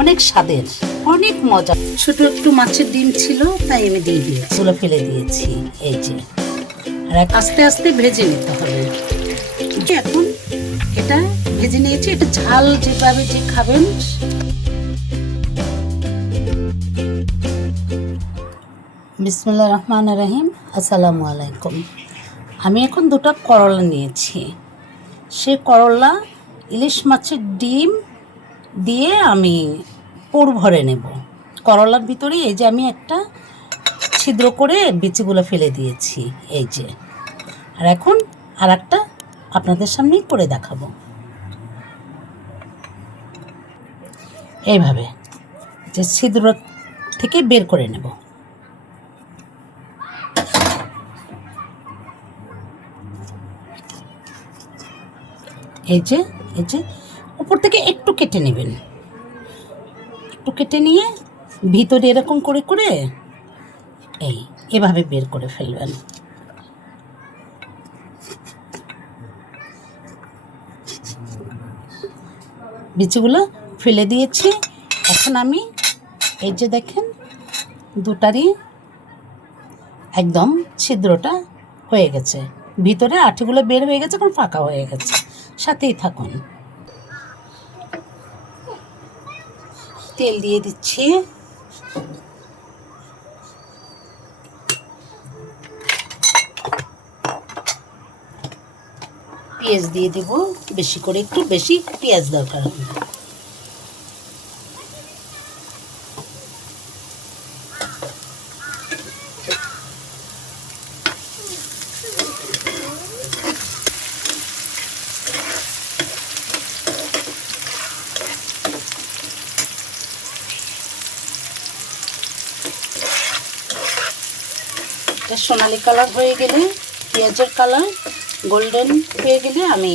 অনেক স্বাদের, অনেক মজা। ছোট একটু মাছের ডিম ছিল, তাই আমি দিয়ে দিয়েছি, তুলে ফেলে দিয়েছি। এই যে, আর আস্তে আস্তে ভেজে নিতে হবে। এখন এটা ভেজে নিয়েছি। এটা ঝাল যেভাবে যে খাবেন। বিসমিল্লাহির রহমানির রহিম। আসসালামু আলাইকুম। আমি এখন দুটো করলা নিয়েছি। সে করলা ইলিশ মাছের ডিম দিয়ে আমি পুর ভরে নেব। করলার ভিতরে এই যে আমি একটা ছিদ্র করে বিচিগুলো ফেলে দিয়েছি, এই যে। আর এখন আর একটা আপনাদের সামনেই করে দেখাবো। এইভাবে যে ছিদ্র থেকে বের করে নেব। এই যে উপর থেকে একটু কেটে নেবেন। একটু কেটে নিয়ে ভিতরে এরকম করে করে এভাবে বের করে ফেলবেন। বিচিগুলো ফেলে দিয়েছি। এখন আমি এই যে দেখেন দুটারই একদম ছিদ্রটা হয়ে গেছে, ভিতরে আঠিগুলো বের হয়ে গেছে, এখন ফাঁকা হয়ে গেছে। সাথেই থাকুন। তেল দিয়ে দিচ্ছি। পেঁয়াজ দিয়ে দেব বেশি করে, একটু বেশি পেঁয়াজ দরকার হবে। এটা সোনালি কালার হয়ে গেলে, পেঁয়াজের কালার গোল্ডেন হয়ে গেলে আমি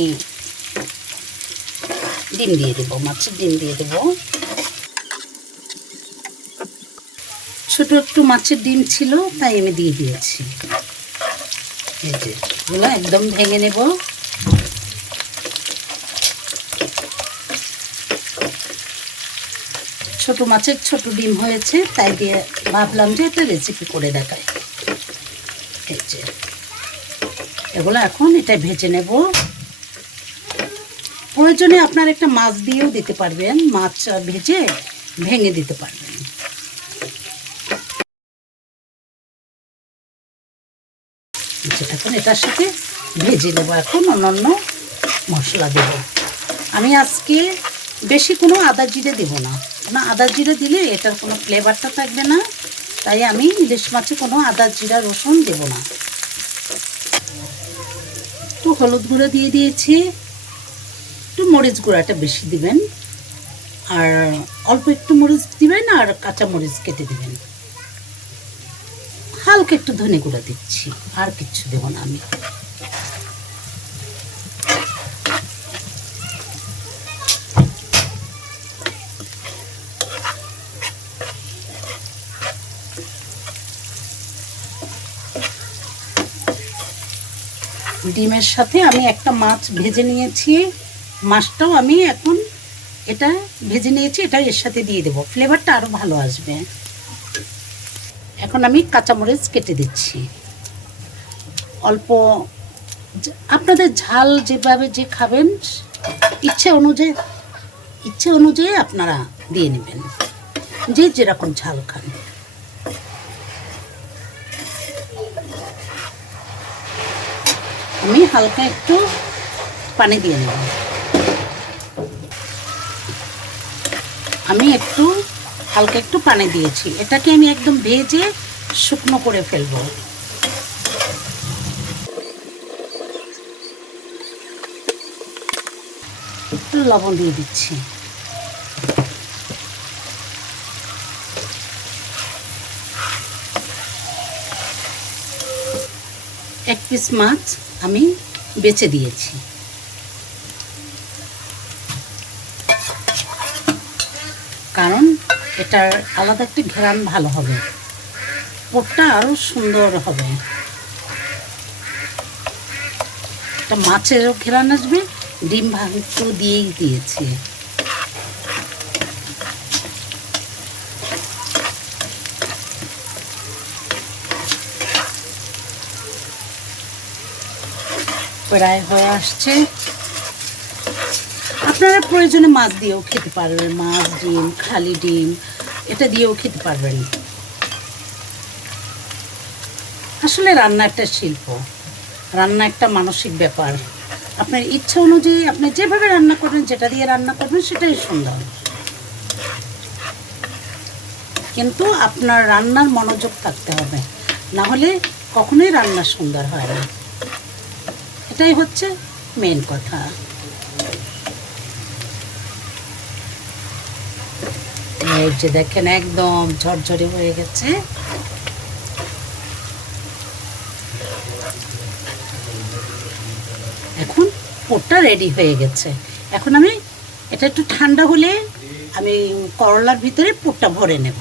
ডিম দিয়ে দেবো, মাছের ডিম দিয়ে দেবো। ছোট একটু মাছের ডিম ছিল, তাই আমি দিয়ে দিয়েছি। এই যে এগুলো একদম ভেঙে নেব। ছোট মাছের ছোট ডিম হয়েছে, তাই দিয়ে ভাবলাম যে একটা রেসিপি করে দেখাই। এই যে এগুলো এখন এটা ভেজে নেব। প্রয়োজনে আপনার একটা মাছ দিয়েও দিতে পারবেন, মাছ ভেজে ভেঙে দিতে পারবেন। এখন এটার সাথে ভেজে নেব। এখন অন্যান্য মশলা দেব। আমি আজকে বেশি কোনো আদা জিরে দেবো না, কারণ আদা জিরে দিলে এটার কোনো ফ্লেভারটা থাকবে না। তাই আমি ইলিশ মাছে কোনো আদা জিরা রসুন দেব না। একটু হলুদ গুঁড়ো দিয়ে দিয়েছি। একটু মরিচ গুঁড়াটা বেশি দিবেন, আর অল্প একটু মরিচ দিবেন, আর কাঁচা মরিচ কেটে দিবেন। হালকা একটু ধনে গুঁড়া দিচ্ছি, আর কিচ্ছু দেব না আমি। ডিমের সাথে আমি একটা মাছ ভেজে নিয়েছি, মাছটাও আমি এখন এটা ভেজে নিয়েছি, এটা এর সাথে দিয়ে দেবো, ফ্লেভারটা আরও ভালো আসবে। এখন আমি কাঁচামরিচ কেটে দিচ্ছি অল্প। আপনাদের ঝাল যেভাবে যে খাবেন ইচ্ছে অনুযায়ী আপনারা দিয়ে নেবেন, যে যেরকম ঝাল খান। আমি হালকা একটু পানি দিয়ে নেব। আমি হালকা একটু পানি দিয়েছি। এটাকে আমি একদম ভেজে শুকনো করে ফেলবো। একটু লবণ দিয়ে দিচ্ছি। এক পিস মাছ আমি বেছে দিয়েছি। কারণ এটার আলাদা একটা ঘ্রাণ ভালো হবে, পোরটা আরও সুন্দর হবে। একটা মাছেরও ঘ্রাণ আসবে, ডিম ভাঙটো দিয়েই দিয়েছি। প্রায় হয়ে আসছে। আপনারা প্রয়োজনে মাছ দিয়েও খেতে পারবেন, মাছ, ডিম, খালি ডিম এটা দিয়েও খেতে পারবেন। আসলে রান্না একটা শিল্প, রান্না একটা মানসিক ব্যাপার। আপনার ইচ্ছা অনুযায়ী আপনি যেভাবে রান্না করবেন, যেটা দিয়ে রান্না করবেন সেটাই সুন্দর, কিন্তু আপনার রান্নার মনোযোগ থাকতে হবে, না হলে কখনোই রান্না সুন্দর হয় না। এটাই হচ্ছে মেন কথা। এই যে দেখেন একদম ঝরঝরে হয়ে গেছে। এখন পুরটা রেডি হয়ে গেছে। এখন আমি এটা একটু ঠান্ডা হলে আমি করলার ভিতরে পুরটা ভরে নেব,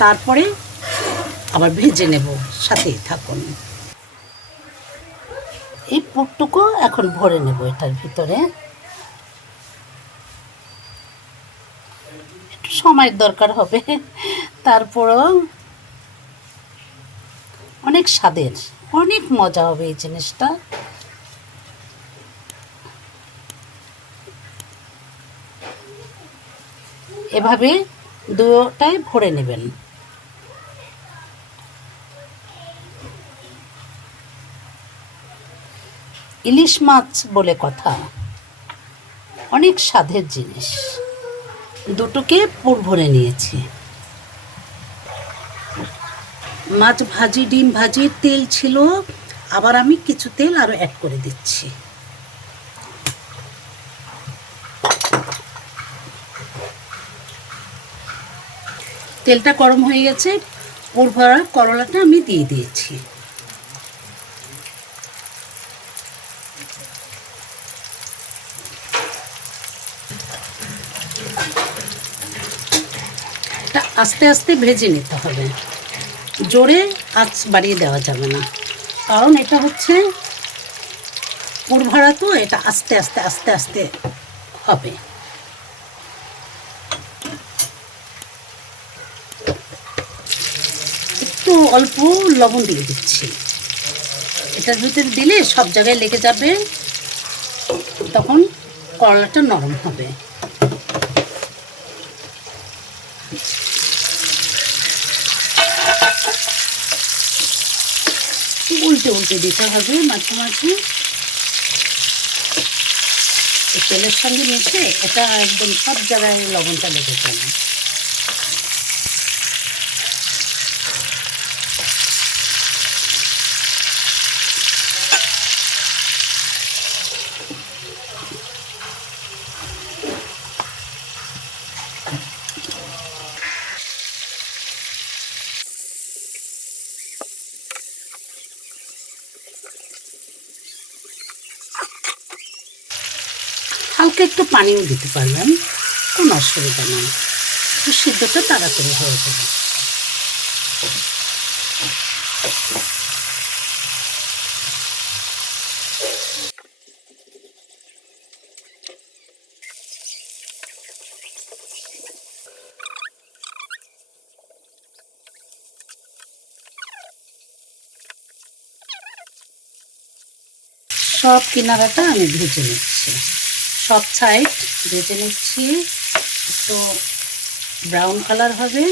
তারপরে আবার ভেজে নেব। সাথেই থাকুন। এই পুরটুকু এখন ভরে নেব এটার ভিতরে। একটু সময়ের দরকার হবে, তারপরও অনেক স্বাদের, অনেক মজা হবে এই জিনিসটা। এভাবে দুটাই ভরে নেবেন। ইলিশ মাছ বলে কথা, অনেক স্বাদের জিনিস। দুটোকে পুর ভরে নিয়েছি। মাছ ভাজি, ডিম ভাজির তেল ছিল, আবার আমি কিছু তেল আরও অ্যাড করে দিচ্ছি। তেলটা গরম হয়ে গেছে, পুর ভরা করলাটা আমি দিয়ে দিয়েছি। এটা আস্তে আস্তে ভেজে নিতে হবে, জোরে আঁচ বাড়িয়ে দেওয়া যাবে না, কারণ এটা হচ্ছে পুর ভরা, তো এটা আস্তে আস্তে আস্তে আস্তে হবে। একটু অল্প লবণ দিয়ে দিচ্ছি, এটার ভিতরে দিলে সব জায়গায় লেগে যাবে, তখন করলাটা নরম হবে। উল্টে উল্টে দিতে হবে মাঝে মাঝে। তেলের সঙ্গে মিশে এটা একদম সব জায়গায় লবণটা লেগে যাবে। হালকা একটু পানিও দিতে পারবেন, কোনো অসুবিধা নেই, একটু সিদ্ধটা তাড়াতাড়ি হয়ে যাবে। সব কিনারাটা আমি ভেজে নিচ্ছি, সব সাইড ভেজে নিচ্ছি, একটু ব্রাউন কালার হবে।